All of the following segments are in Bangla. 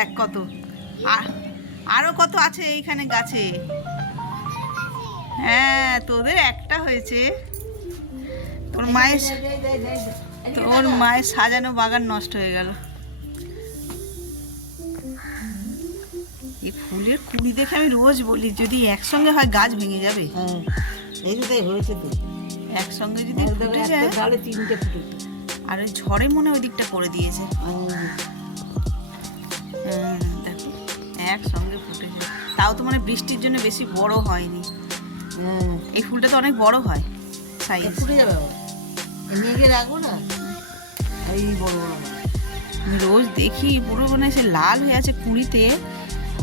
দেখ কত, আরো কত আছে এইখানে গাছে। হ্যাঁ তোদের একটা হয়েছে, তোর মায়ের সাজানো বাগান নষ্ট হয়ে গেল। এই ফুলের কুড়ি দেখে আমি রোজ বলি যদি একসঙ্গে হয় গাছ ভেঙে যাবে। এই তো তাই হয়েছে তো, একসঙ্গে যদি ফুটে যায়, ডালে তিনটে ফুটেছে। আর ওই ঝড়ে মনে ওই দিকটা করে দিয়েছে। দেখো একসঙ্গে ফুটে যায়, তাও তো মানে বৃষ্টির জন্য বেশি বড় হয়নি। এই ফুলটা তো অনেক বড় হয় সাইজ। ফুটে যাবে, নিয়ে গিয়ে রাখবো না, এই বড় বড় আমি রোজ দেখি পুরো মানে সে লাল হয়ে আছে কুড়িতে,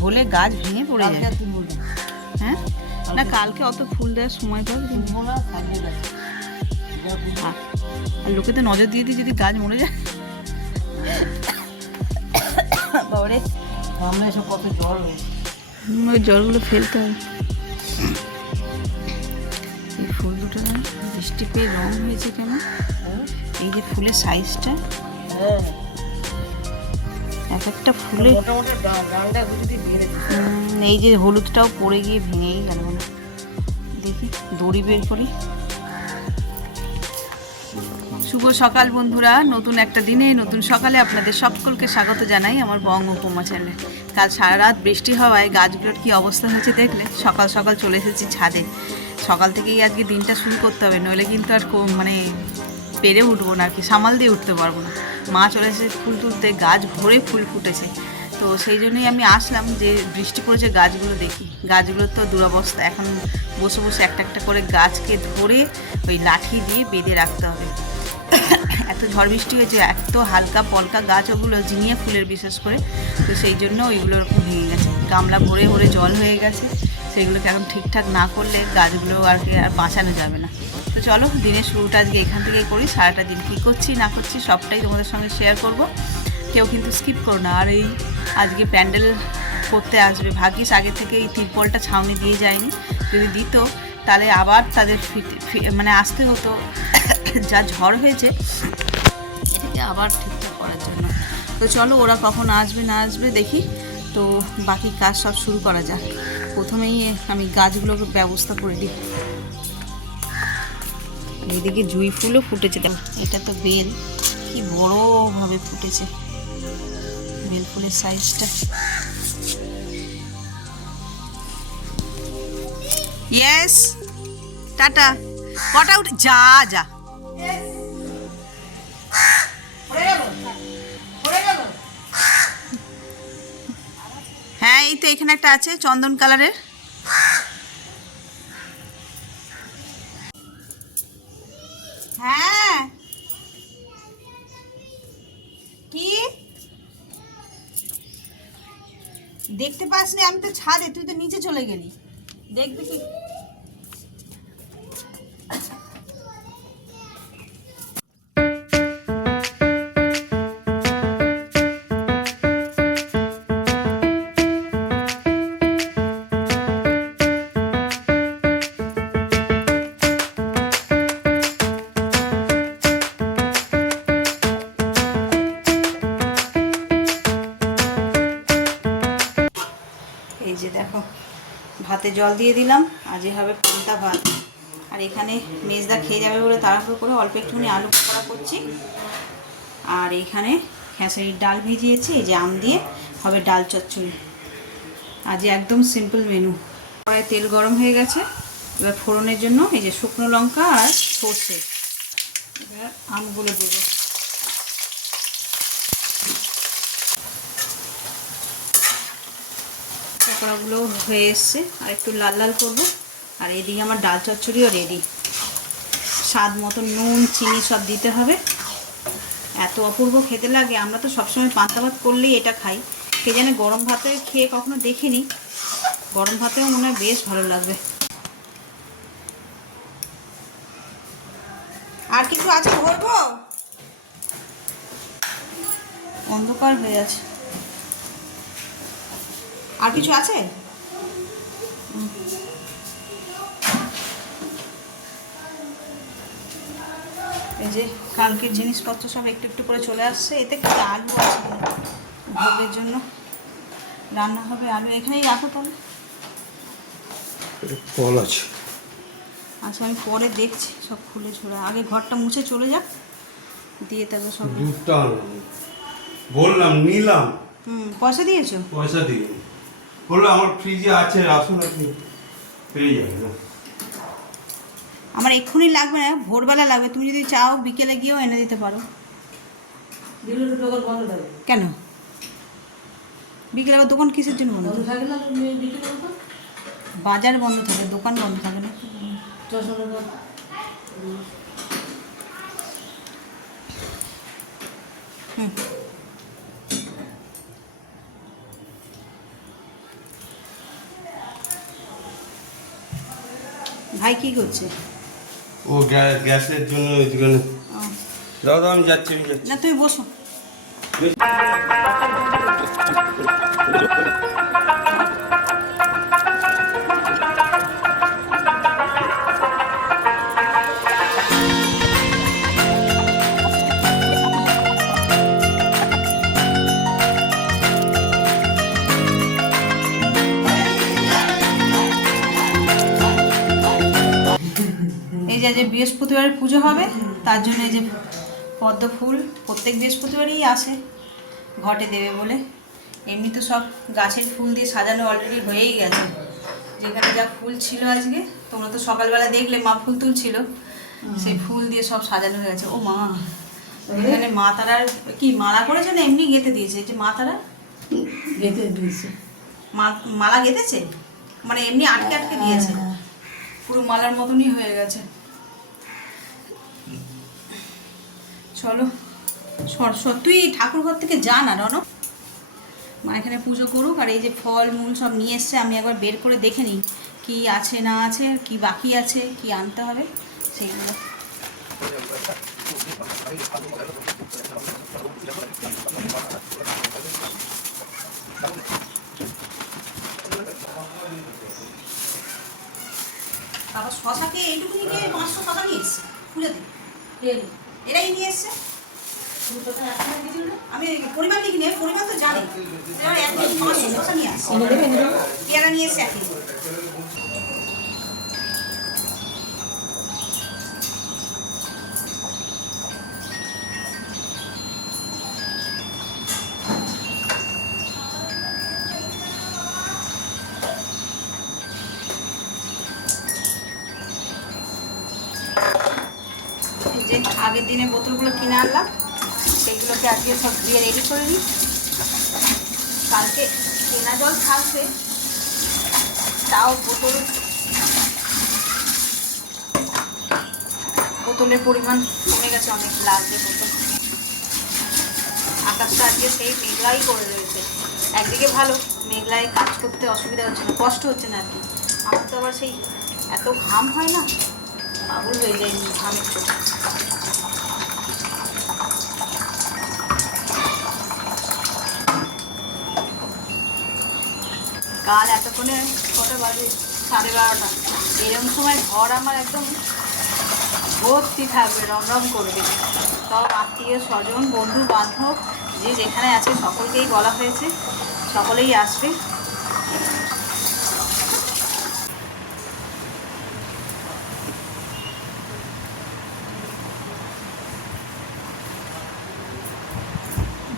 হলে গাছ ভেঙে পড়ে যায়। হ্যাঁ না কালকে অত ফুল দেওয়ার সময় পাবে, আর লোকে তো নজর দিয়ে দিই যদি গাছ মরে যায়। বাবারে সামনে এসব কত জল হয়েছে, ওই জলগুলো ফেলতে হবে। এই ফুল দুটো না বৃষ্টি পেয়ে রং হয়েছে কেন, এই যে ফুলের সাইজটা, এক একটা ফুলে এই যে হলুদটাও পড়ে গিয়ে ভেঙেই গেল। দেখি দড়ি বের করি। শুভ সকাল বন্ধুরা, নতুন একটা দিনে নতুন সকালে আপনাদের সকলকে স্বাগত জানাই আমার বঙ্গ উপমা চ্যানেলে। কাল সারা রাত বৃষ্টি হওয়ায় গাছগুলোর কি অবস্থা হয়েছে দেখলে, সকাল সকাল চলে এসেছি ছাদে। সকাল থেকেই আজকে দিনটা শুরু করতে হবে, নইলে কিন্তু আর মানে পেরে উঠবো না, আর কি সামাল দিয়ে উঠতে পারবো না। মা চলে এসেছে ফুল তুলতে, গাছ ভরে ফুল ফুটেছে, তো সেই জন্যই আমি আসলাম যে বৃষ্টি পড়েছে গাছগুলো দেখি। গাছগুলোর তো দুরবস্থা, এখন বসে বসে একটা একটা করে গাছকে ধরে ওই লাঠি দিয়ে বেঁধে রাখতে হবে। এত ঝড় বৃষ্টি হয়েছে, এত হালকা পলকা গাছ ওগুলো, জিনিয়া ফুলের বিশেষ করে, তো সেই জন্য ওইগুলো ওরকম ভেঙে গেছে, গামলা ভরে ভরে জল হয়ে গেছে। সেগুলোকে এখন ঠিকঠাক না করলে গাছগুলো আর কি আর বাঁচানো যাবে না। তো চলো দিনের শুরুটা আজকে এখান থেকেই করি। সারাটা দিন কী করছি না করছি সবটাই তোমাদের সঙ্গে শেয়ার করব, কেউ কিন্তু স্কিপ করো না। আর এই আজকে প্যান্ডেল করতে আসবে, ভাগ্যিস আগে থেকে এই তিরপলটা ছাউনি দিয়ে যায়নি, যদি দিত তাহলে আবার তাদের মানে আসতে হতো। যা ঝড় হয়েছে এটাকে আবার ঠিকঠাক করার জন্য। তো চলো ওরা কখন আসবে না আসবে দেখি, তো বাকি কাজ সব শুরু করা যাক। প্রথমেই আমি গাছগুলোকে ব্যবস্থা করে দিই। এইদিকে জুঁই ফুলও ফুটেছে, দেখো এটা তো বেল, কি বড়োভাবে ফুটেছে বেল ফুলের সাইজটা। ইয়েস টাটা, কটা উঠে যা যা। হ্যাঁ এই তো এখানে একটা আছে চন্দন কালারের। হ্যাঁ কি দেখতে পাসনি? আমি তো ছাদে, তুই তো নিচে চলে গেলি, দেখবি কি? এই যে দেখো ভাতে জল দিয়ে দিলাম, আজই হবে পান্তা ভাত। আর এখানে মেজদা খেয়ে যাবে বলে তাড়াহুড়ো করে অল্প একটুখানি আলু পকোড়া করছি। আর এইখানে খেসারির ডাল ভিজিয়েছি, এই যে আম দিয়ে হবে ডাল চচ্চড়ি। আজ একদম সিম্পল মেনু। কড়াই তেল গরম হয়ে গেছে, এবার ফোড়নের জন্য এই যে শুকনো লঙ্কা আর সর্ষে, এবার আমগুলো দেবো। পকোড়াগুলো হয়ে এসছে, আর একটু লাল লাল করবো। আর এদিকে আমার ডাল চচ্চড়িও রেডি। স্বাদ মতো নুন চিনি সব দিতে হবে, এত অপূর্ব খেতে লাগে। আমরা তো সবসময় পান্তা ভাত করলেই এটা খাই, কে জানে গরম ভাতে খেয়ে কখনো দেখিনি, গরম ভাতেও মনে হয় বেশ ভালো লাগবে। আর কিছু আছে বলবো? অন্ধকার হয়ে আছে, আর কিছু আছে? এই যে কালকের জিনিসপত্র সব একটু একটু করে চলে আসছে। এতে কিন্তু আলু আছে ভোগের জন্য, রান্না হবে আলু এখানেই রাখো তাহলে। কল আছে। আচ্ছা আমি পরে দেখছি সব খুলে ছোড়া, আগে ঘরটা মুছে চলে যাক, দিয়ে তারপর সব। দুধটা আনলাম, বললাম নিলাম, পয়সা দিয়েছো? পয়সা দিয়ে বললো আমার ফ্রিজে আছে, আসুন আপনি পেয়ে যাবেন না। আমার এক্ষুনি লাগবে না, ভোরবেলা লাগবে, তুমি যদি চাও বিকেলে গিয়েও এনে দিতে পারো। দোকান বন্ধ থাকে কেন বিকেলে আবার দোকান কিসের জন্য বন্ধ? বন্ধ থাকে না বিক্রি করতো বাজার বন্ধ থাকে, দোকান বন্ধ থাকে না। চশমা হুম ভাই কি করছে? ও গ্যাসের জন্য ওইখানে। ও, দাদা আমি যাচ্ছি, না তুমি বসো। এই যে বৃহস্পতিবারের পুজো হবে, তার জন্য এই যে পদ্ম ফুল প্রত্যেক বৃহস্পতিবারই আসে ঘটে দেবে বলে। এমনি তো সব গাছের ফুল দিয়ে সাজানো অলরেডি হয়েই গেছে, যেখানে যা ফুল ছিল আজকে তোমরা তো সকালবেলা দেখলে মা ফুল তুলছিল, সেই ফুল দিয়ে সব সাজানো হয়ে গেছে। ও মা, এখানে মা তারার কি মালা করেছে না এমনি গেঁথে দিয়েছে? এই যে মা তারা গেঁথে দিয়েছে, মালা গেঁথেছে, মানে এমনি আটকে আটকে দিয়েছে, পুরো মালার মতনই হয়ে গেছে। চলো তুই ঠাকুর ঘর থেকে যা না রণ, মা এখানে পুজো করুক। আর এই যে ফল মূল সব নিয়ে এসছে, আমি একবার বের করে দেখে নিই কি আছে না আছে, কি বাকি আছে, কি আনতে হবে সেইগুলো। তারপর শশাকে এইটুকুনি নিয়ে 500 টাকা নিয়ে এসছে পুজোতে, এরাই নিয়ে এসছে। আমি পরিমাণ লিখিনি, পরিমাণ তো জানি, একদিন 500 শশা নিয়ে আসছে, পেয়ারা নিয়ে এসছে একদিন। যে আগের দিনে বোতলগুলো কিনে আনলাম, সেইগুলোকে আজকে সব দিয়ে রেডি করে নিই। কালকে কেনা জল থাকবে, তাও বোতলের পরিমাণ কমে গেছে অনেক, লাগবে বোতল। আকাশটা আজকে সেই মেঘলাই করে রয়েছে, একদিকে ভালো, মেঘলায় কাজ করতে অসুবিধা হচ্ছে না, কষ্ট হচ্ছে না আর কি। আমার তো আবার সেই এত ঘাম হয় না, পাগল হয়ে যায় ঘামের চোখে। কাল এতক্ষণে কটা বাজে, 12:30, এরকম সময় ঘর আমার একদম ভর্তি থাকবে, রমরম করবে। সব আত্মীয় স্বজন বন্ধু বান্ধব যে যেখানে আছে সকলকেই বলা হয়েছে, সকলেই আসবে।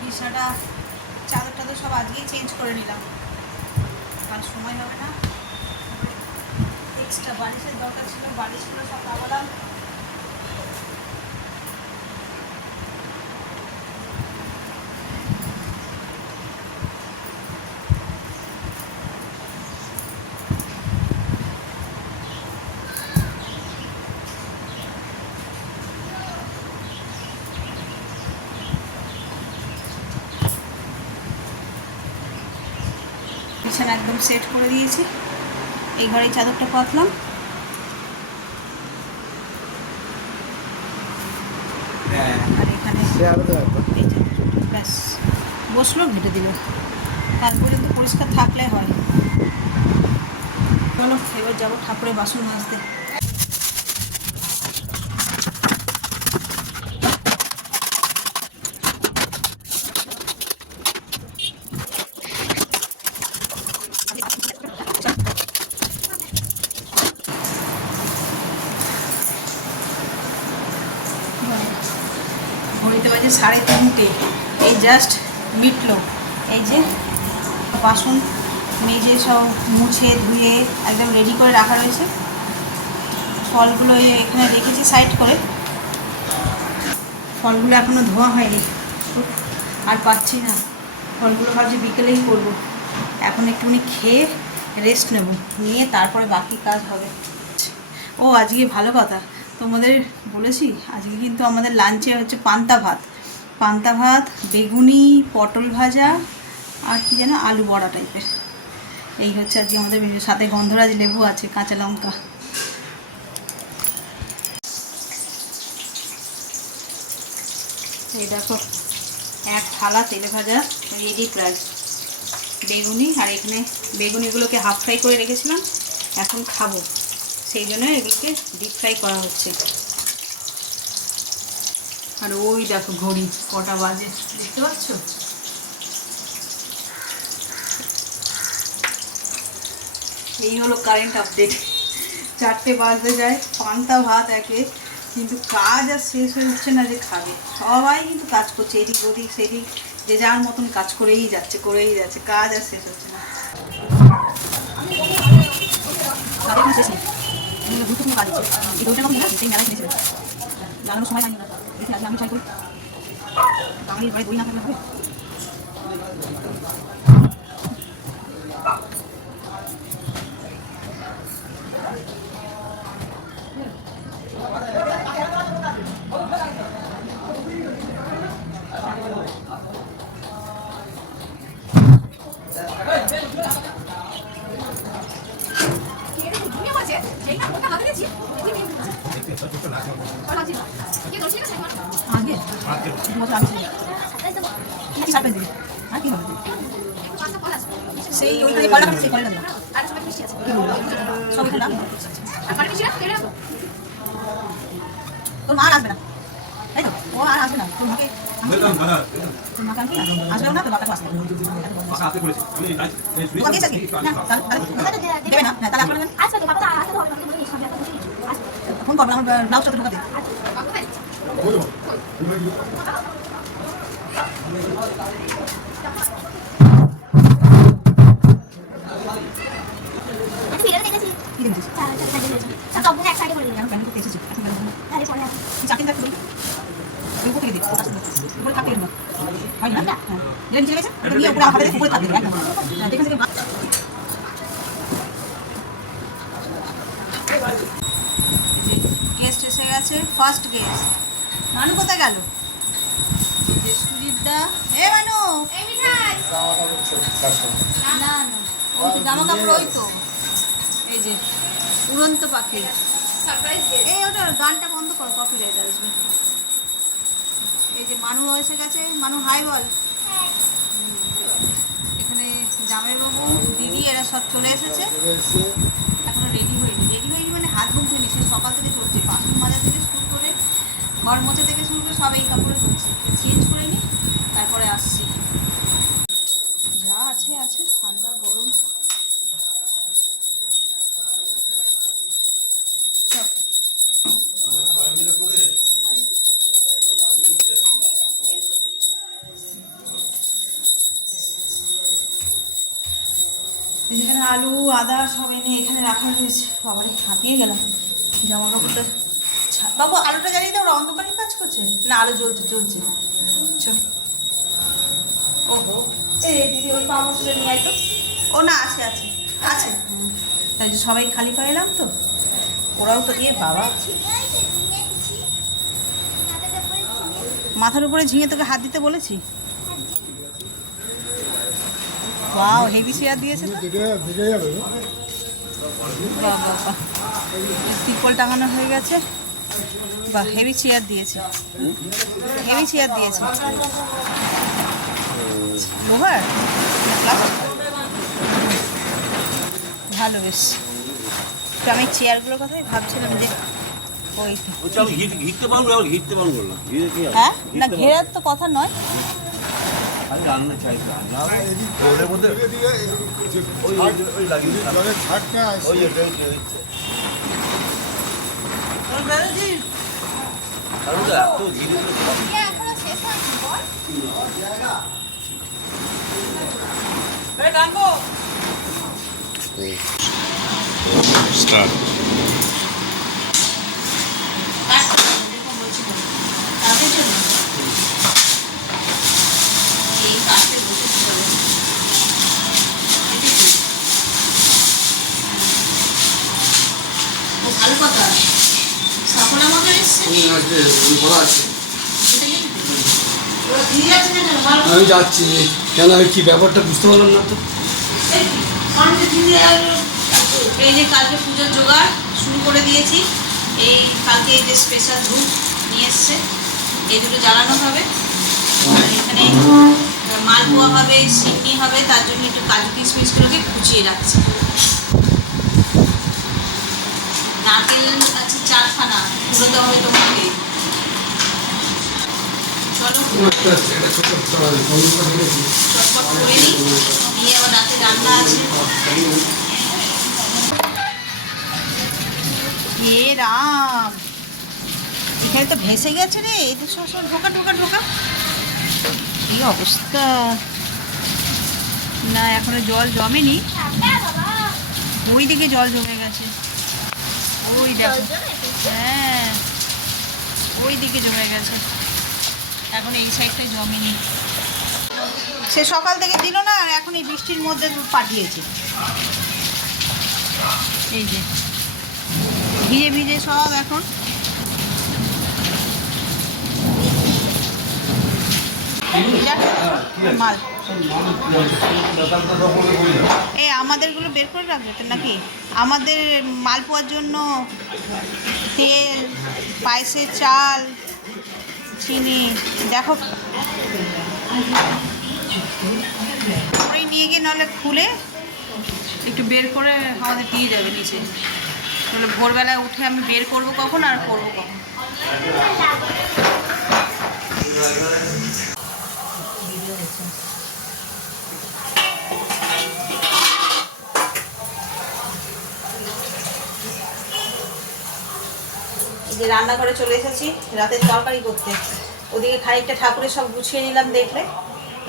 বিছানাটা চাদর টাদর সব আজকেই চেঞ্জ করে নিলাম, কারণ সময় হবে না। এক্সট্রা বালিশের দরকার ছিল, বালিশগুলো সব লাগালাম। বিছানা একদম সেট করে দিয়েছি, এই ঘরেই চাদরটা পাতলাম। আর এখানে এই যে ব্যাস বসলো, ঘেটে দিল, তার পর্যন্ত পরিষ্কার থাকলে হয়। চলো এবার যাবো ঠাকুরের বাসন মাজতে। বাজে 3:30, এই জাস্ট মিটলো। এই যে বাসন মেজে সব মুছে ধুয়ে একদম রেডি করে রাখা রয়েছে। ফলগুলো এখানে রেখেছি সাইড করে, ফলগুলো এখনও ধোয়া হয়নি, আর পাচ্ছি না। ফলগুলো ভাবছি বিকেলেই করবো। এখন একটুখানি খেয়ে রেস্ট নেব, নিয়ে তারপরে বাকি কাজ হবে। ও আজকে ভালো কথা তোমাদের বলেছি, আজকে কিন্তু আমাদের লাঞ্চে হচ্ছে পান্তা ভাত, বেগুনি, পটল ভাজা আর কি যেন আলু বড়া টাইপের। এই হচ্ছে আজকে আমাদের মেনু। সাথে গন্ধরাজ লেবু আছে, কাঁচা লঙ্কা। এই দেখো এক থালা তেলে ভাজা রেডি প্রায় বেগুনি, আর এখানে বেগুনিগুলোকে হাফ ফ্রাই করে রেখেছিলাম, এখন খাবো সেই জন্য এগুলোকে ডিপ ফ্রাই করা হচ্ছে। আর ওই দেখো ঘড়ি কটা বাজে দেখতে পাচ্ছ? এই হলো কারেন্ট আপডেট। 4টে বাজতে যায়, পান্তা ভাত একে, কিন্তু কাজ আর শেষ হচ্ছে না যে খাবে। সবাই কিন্তু কাজ করছে, এদিক ওদিক সেদিক, যে যার মতন কাজ করেই যাচ্ছে, কাজ আর শেষ হচ্ছে না। লাগানোর সময় পাইনি না, দেখি আজকে আমি ট্রাই করি। বাঙালির ঘরে দই না থাকলে হবে? সেই ওইখানে কলা কাটছে, কলা দাও। সব এখানে দাও। তোর মা আর আসবে না, তাই তো? ও আর আসবে না, তোর মাকে আসবে না, তো বাবাকে আসবে। দেবে না, তাহলে ফোন করবে, আমার ব্লাউজটা ঢোকাতে। গেস্ট এসে গেছে, ফার্স্ট গেস্ট। মানু কোথায় গেল? সুজিতদা, এ মানু, না ওই তো জামা কাপড়, ওই তো এই যে উড়ন্ত পাখি। এই ওটা গানটা বন্ধ করো, কপিরাইট আসবে। এই যে মানু এসে গেছে, মানু হাই বল। এখানে জামাইবাবু, দিদি এরা সব চলে এসেছে। এখনো রেডি হয়নি মানে হাত মুখ ধুয়নি, সে সকাল থেকে চলছে। বাসন মাজা থেকে শুরু করে, ঘর মোছা থেকে শুরু করে সব এই কাপড়ে চলছে। চেঞ্জ করে নিই, তারপরে আসছি। যা আছে ঠান্ডা গরম। এখানে আলু আদা সব এনে এখানে রাখা হয়েছে। বাবারে হাঁপিয়ে গেলাম। জামা কাপড়টা বাবু, আলুটা জ্বালিয়ে দাও, ওরা অন্ধকারে কাজ করছে না। আলু জ্বলছে চল। ওহো, এই দিদি ওই পা মশলা নিয়ে আয় তো। ও না, আছে তাই যে সবাই খালি পায়ে এলাম তো, ওরাও তো দিয়ে বাবা মাথার উপরে ঝিঙে তোকে হাত দিতে বলেছি। ওয়াও, হেভি চেয়ার দিয়েছে তো। বাহ, ত্রিপল টাঙানো হয়ে গেছে। বাহ, হেভি চেয়ার দিয়েছে। লোহার ভালো, বেশ। তো আমি চেয়ারগুলোর কথাই ভাবছিলাম যে ওই হ্যাঁ না, ঘেরার তো কথা নয়। স্টার্ট। ভালো কথা, সাফলা মতো এসছে। আমি যাচ্ছি, কেন আমি কি ব্যাপারটা বুঝতে পারলাম না তো। এই যে কালকে পুজোর জোগাড় শুরু করে দিয়েছি। এই কালকে এই যে স্পেশাল ধূপ নিয়ে এসছে, এই দুটো জ্বালানো হবে। আর এখানে মালপোয়া হবে, সিন্নি হবে, তার জন্য একটু কাজু কিশমিশগুলোকে কুচিয়ে রাখছি। নারকেল আছে 4খানা, কুড়োতে হবে তোমাকে। চলো চটপট করে নিই, নিয়ে আবার রাতে রান্না আছে। এ রাম, এখানে তো ভেসে গেছে রে। এদের সব ঢোকা ঢোকা ঢোকা, কি অবস্থা। না এখনো জল জমেনি, ওই দিকে জল জমে গেছে। ওই দেখো, হ্যাঁ ওই দিকে জমে গেছে, এখন এই সাইডটায় জমেনি। সে সকাল থেকে দিল না, আর এখন এই বৃষ্টির মধ্যে পাঠিয়েছে। এই যে ভিজে ভিজে সব এখন। মাল এই আমাদেরগুলো বের করে রাখবে তো নাকি? আমাদের মালপোয়ার জন্য তেল, পায়েসের চাল, চিনি, দেখো ওই নিয়ে গিয়ে নাহলে খুলে একটু বের করে আমাদের দিয়ে যাবে নিচে। তাহলে ভোরবেলায় উঠে আমি বের করবো কখন আর করবো কখন। এই যে রান্নাঘরে চলে এসেছি রাতের তরকারি করতে। ওদিকে খানিকটা ঠাকুরের সব গুছিয়ে নিলাম দেখলে।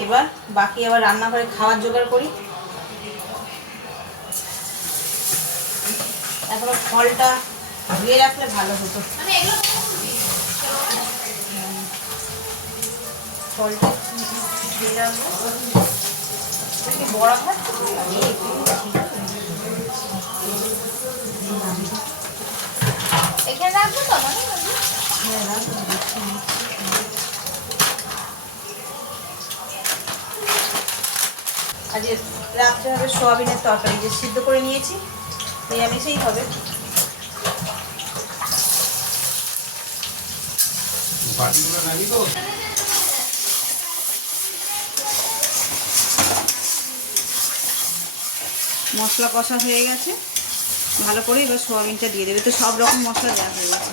এবার বাকি আবার রান্নাঘরে খাওয়ার জোগাড় করি। এখনো ফলটা ধুয়ে রাখলে ভালো হতো। ফলটা ধুয়ে রাখবো। বড় ভাত এখানে রাখবো তো? আজ রাত্রে হবে সোয়াবিনের তরকারি, যে সিদ্ধ করে নিয়েছি, নিরামিষেই হবে। মশলা কষা হয়ে গেছে ভালো করে, এবার সোয়াবিনটা দিয়ে দেবে। তো সব রকম মশলা দেওয়া হয়ে গেছে।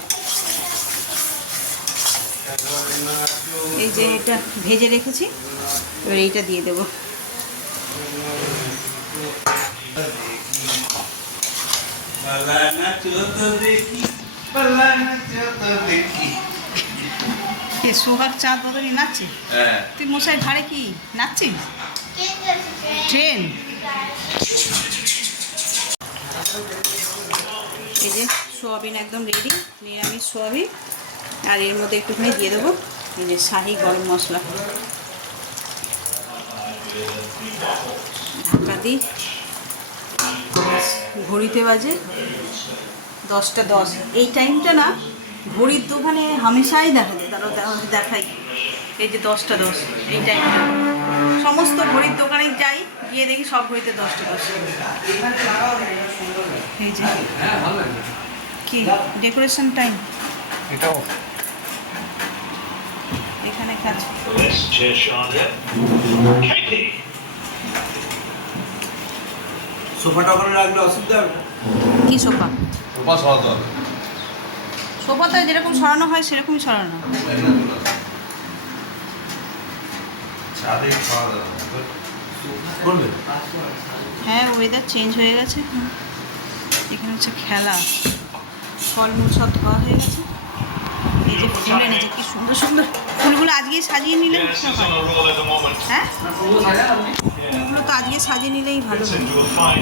এই যে এটা ভেজে রেখেছি, এবার এইটা দিয়ে দেবো। সোহাগ চাঁদ বদলি নাচছে। তুই মশাই ঘাড়ে কি নাচছিস? ট্রেন। এই যে সোয়াবিন একদম রেডি, নিরামিষ সোয়াবিন। আর এর মধ্যে একটুখানি দিয়ে দেবো এই যে শাহি গরম মশলা। ঢাকা দিই। ঘড়িতে বাজে 10টা 10। এই টাইমটা না ঘড়ির দোকানে হামেশাই দেখা যায়, তারা দেখাই। এই যে 10টা 10 এই টাইমটা সমস্ত ঘড়ির দোকানে যাই, গিয়ে দেখি সব ঘড়িতে 10টা 10। এই যে কি ডেকোরেশন টাইম, এটাও এখানে কাজ। সোফাটা ওখানে রাখলে অসুবিধা হবে? কি সোফা? সোফা সরাতে হবে। সোফা তো যেরকম সরানো হয় সেরকমই সরানো। ছাদে খাওয়া দাওয়া করবে? হ্যাঁ ওয়েদার চেঞ্জ হয়ে গেছে। এখানে হচ্ছে খেলা, ফলমূল সব ধোয়া হয়ে গেছে। এই যে ফুল এনেছে, কি সুন্দর সুন্দর ফুলগুলো আজকেই সাজিয়ে নিলেন সকাল। হ্যাঁ, ফুলগুলো তো আজকে সাজিয়ে নিলেই ভালো হয়।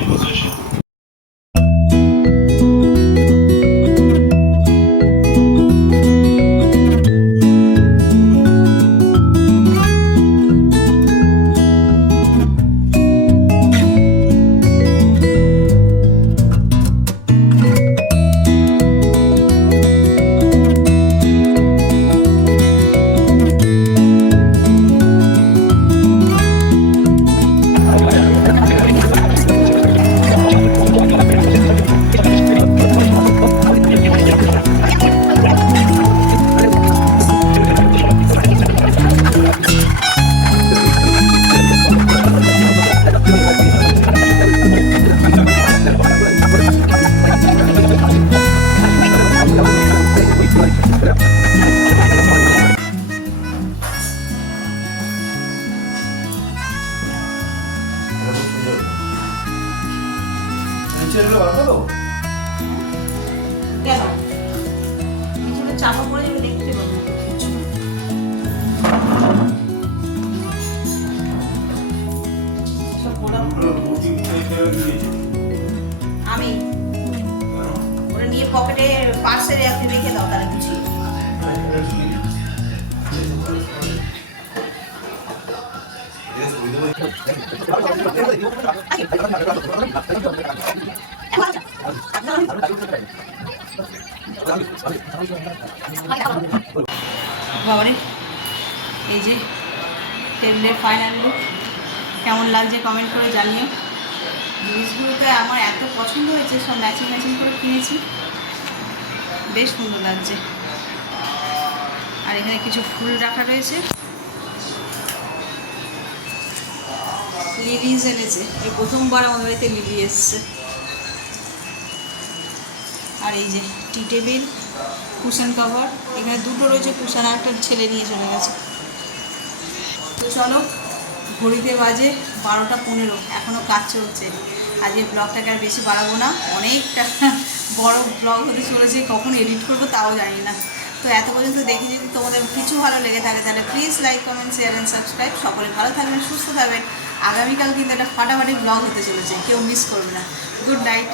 কেন পিছনে চাপা পড়ে যাবে, দেখতে পাবো না কিছু। সব পোড়া আমি ওরা নিয়ে পকেটে পার্সে রেখে দাও, তারা কিছু বাবারে। এই যে টেবিলের ফাইনাল লুক, কেমন লাগছে কমেন্ট করে জানিও। জিনিসগুলোতে আমার এত পছন্দ হয়েছে, সব ম্যাচিং ম্যাচিং করে কিনেছি, বেশ সুন্দর লাগছে। আর এখানে কিছু ফুল রাখা রয়েছে, লিলিজ এনেছে, এই প্রথমবার আমাদের বাড়িতে লিলি এসছে। আর এই যে টি টেবিল, কুশন কভার, এখানে দুটো রয়েছে কুশন, আর একটা ছেলে নিয়ে চলে গেছে। তো চলো, ঘড়িতে বাজে 12:15, এখনও কাজ চলছে। আজকে ব্লগটাকে আর বেশি বাড়াবো না, অনেকটা বড় ব্লগ হতে চলেছে, কখন এডিট করবো তাও জানি না। তো এত পর্যন্ত দেখে যদি তোমাদের কিছু ভালো লেগে থাকে তাহলে please like, comment, share and subscribe. সকলে ভালো থাকবেন, সুস্থ থাকবেন। আগামীকাল কিন্তু একটা ফাটাফাটি ব্লগ হতে চলেছে, কেউ মিস করবে না। Good night.